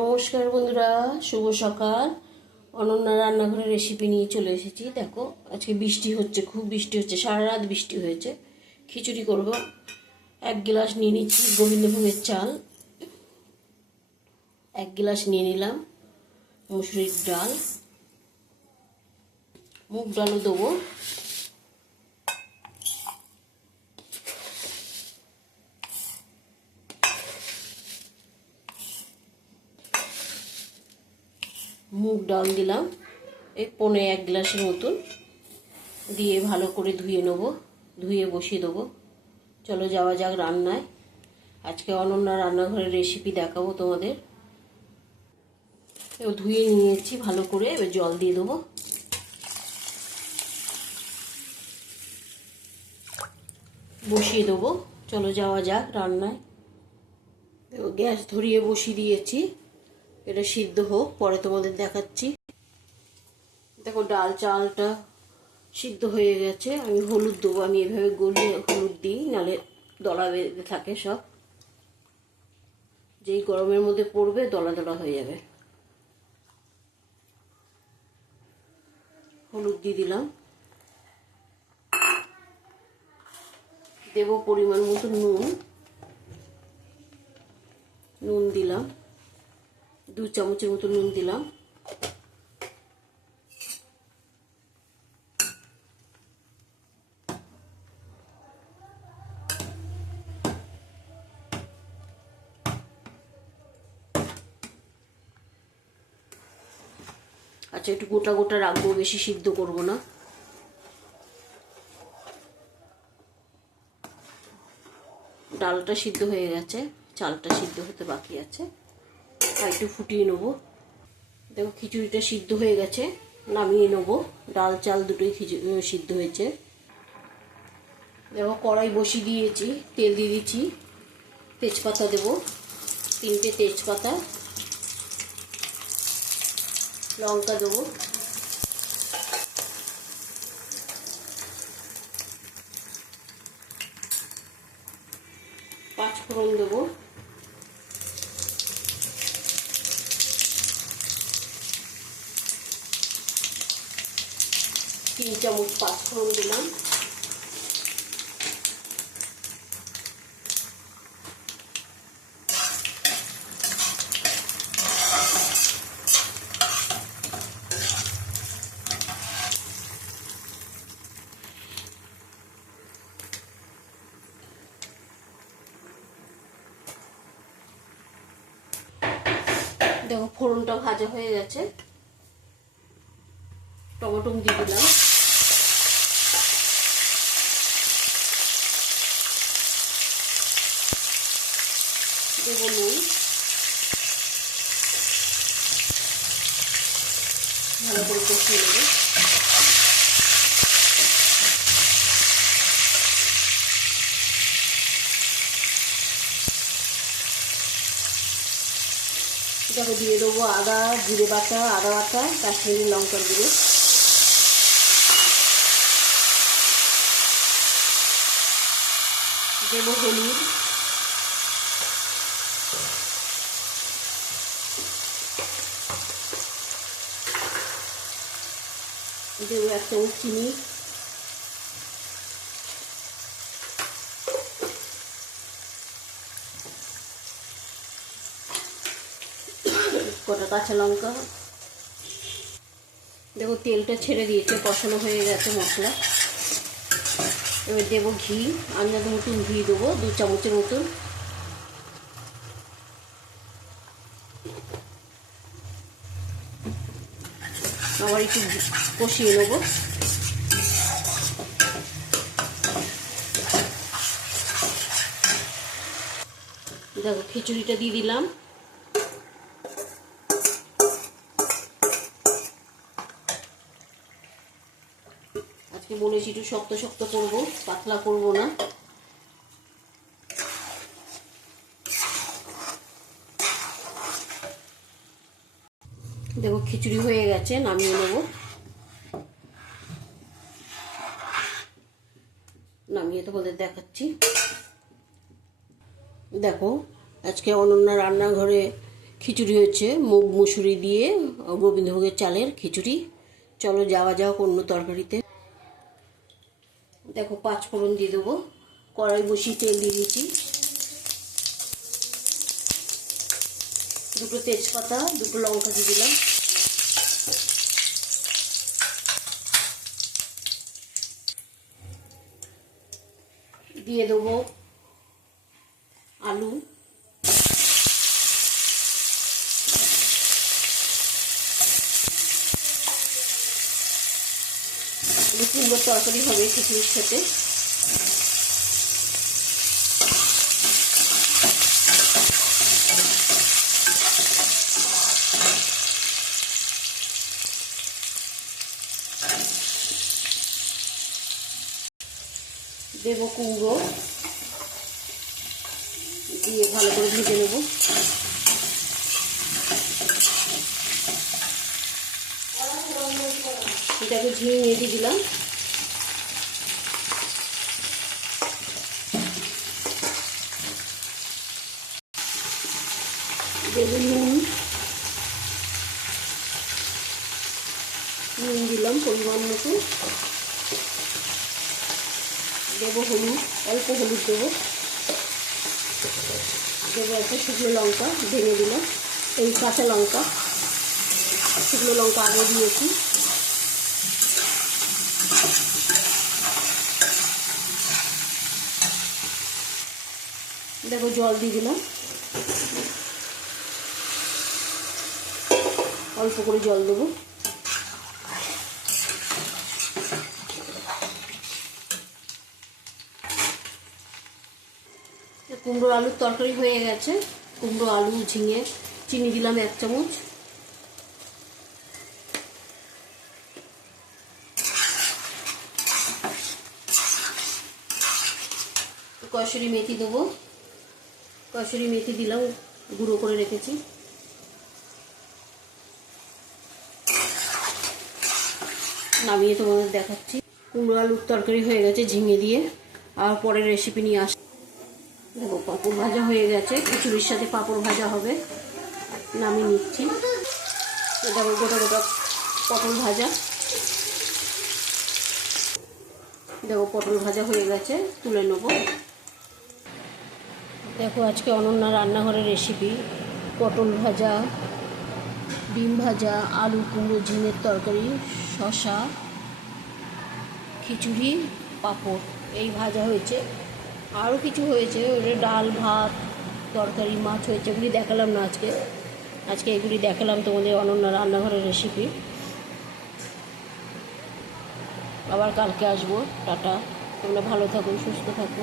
নমস্কার বন্ধুরা, শুভ সকাল। অনন্যা রান্নাঘরের রেসিপি নিয়ে চলে এসেছি। দেখো, আজকে বৃষ্টি হচ্ছে, খুব বৃষ্টি হচ্ছে, সারা রাত বৃষ্টি হয়েছে। খিচুড়ি করব। 1 গ্লাস নিয়ে নিচ্ছি গোবিন্দভোগের চাল, 1 গ্লাস নিয়ে নিলাম মুসুরির ডাল, মুগ ডালও দেবো, মুগ ডাল দিলাম এই 1.25 গ্লাসের মতন, দিয়ে ভালো করে ধুয়ে নেব, ধুয়ে বসিয়ে দেবো। চলো যাওয়া যাক রান্নায়। আজকে অনন্যা রান্নাঘরের রেসিপি দেখাবো তোমাদের। এবার ধুয়ে নিয়েছি ভালো করে, এবার জল দিয়ে দেবো। বসিয়ে দেবো, চলো যাওয়া যাক রান্নায়। গ্যাস ধরিয়ে বসিয়ে দিয়েছি, এটা সিদ্ধ হোক, পরে তোমাদের দেখাচ্ছি। দেখো ডাল চালটা সিদ্ধ হয়ে গেছে। আমি হলুদ দেবো, আমি এভাবে গলিয়ে হলুদ দিই, নাহলে দলা বেঁধে থাকে সব, যেই গরমের মধ্যে পড়বে দলা দলা হয়ে যাবে। হলুদ দিয়ে দিলাম, দেবো পরিমাণ মতো নুন দিলাম, 2 চামচের মতো নুন দিলাম। আচ্ছা, একটু গোটা গোটা রাখবো, বেশি সিদ্ধ করব না। ডালটা সিদ্ধ হয়ে গেছে, চালটা সিদ্ধ হতে বাকি আছে, আর একটু ফুটিয়ে নেবো। দেখো খিচুড়িটা সিদ্ধ হয়ে গেছে, নামিয়ে নেবো। ডাল চাল দুটোই সিদ্ধ হয়েছে। দেখো কড়াই বসিয়ে দিয়েছি, তেল দিয়ে দিচ্ছি, তেজপাতা দেবো, 3টে তেজপাতা, লঙ্কা দেবো, পাঁচফোড়ন দেবো, তিন চামচ পাঁচফোড়ন দিলাম, দেখো ফোড়নটা ভাজা হয়ে গেছে, টমেটো দিয়ে দিলাম, দেবো নুন, ভালো করে কষিয়ে নেব। দেখো দিয়ে দেবো আদা জিরে বাটা, আদা বাটা, কাশ্মীরি লঙ্কার গুঁড়ো, দেবো হলুদ, দেবো 1 চামচ চিনি, কটা কাঁচা লঙ্কা। দেখো তেলটা ছেড়ে দিয়েছে, কষানো হয়ে গেছে মশলা। এবার দেবো ঘি, আন্দাজ মতন ঘি দেবো, 2 চামচের মতন। আবার একটু কষিয়ে নেব। দেখো খিচুড়িটা দিয়ে দিলাম, আজকে বলেছি একটু শক্ত শক্ত করবো, পাতলা করবো না। দেখো খিচুড়ি হয়ে গেছে, নামিয়ে নেব। নামিয়ে তোমাদের দেখাচ্ছি। দেখো আজকে অনন্যা রান্নাঘরে খিচুড়ি হচ্ছে মুগ মুসুরি দিয়ে, গোবিন্দভোগের চালের খিচুড়ি। চলো যাওয়া যাক অন্য তরকারিতে। দেখো 5 ফোড়ন দিয়ে দেবো। কড়াই বসিয়ে তেল দিয়ে দিয়েছি। 2টো তেজপাতা, 2টো লঙ্কা দিয়ে দিলাম। দিয়ে দেবো আলু, কুমড়োর তরকারি হবে খিচুড়ির সাথে। দেব কুমড়ো, দিয়ে ভালো করে ভেজে নেব। এটাকে ঝিঙে দিয়ে দিলাম। দেব নুন দিলাম পরিমাণ মতো। দেবো হলুদ, অল্প হলুদ দেবো। দেবো একটা শুকনো লঙ্কা ভেঙে দিলাম, এই কাঁচা লঙ্কা, শুকনো লঙ্কা আগে দিয়েছি। দেখো জল দিয়ে দিলাম, অল্প করে জল দেবো। কুমড়ো আলুর তরকারি হয়ে গেছে। কুমড়ো আলু ঝিঙে, চিনি দিলাম 1 চামচ। কসুরি মেথি দেবো। কসুরি মেথি দিলাম, গুঁড়ো করে রেখেছি। নামিয়ে তোমাদের দেখাচ্ছি। কুমড়ো আলুর তরকারি হয়ে গেছে ঝিঙে দিয়ে। আর পরের রেসিপি নিয়ে আস। দেখো পাঁপড় ভাজা হয়ে গেছে, খিচুড়ির সাথে পাঁপড় ভাজা হবে। নামিয়ে নিচ্ছি। দেখো গোটা গোটা পটল ভাজা। দেখো পটল ভাজা হয়ে গেছে, তুলে নেব। দেখো আজকে অনন্যা রান্নাঘরের রেসিপি পটল ভাজা, ডিম ভাজা, আলু কুমড়ো ঝিঙের তরকারি, শসা, খিচুড়ি, পাঁপড় এই ভাজা হয়েছে। আরও কিছু হয়েছে, ওটা ডাল ভাত তরকারি মাছ হয়েছে, এগুলি দেখালাম না আজকে এগুলি দেখালাম তোমাদের অনন্যা রান্নাঘরের রেসিপি। আবার কালকে আসবো। টাটা, তোমরা ভালো থাকো, সুস্থ থাকো।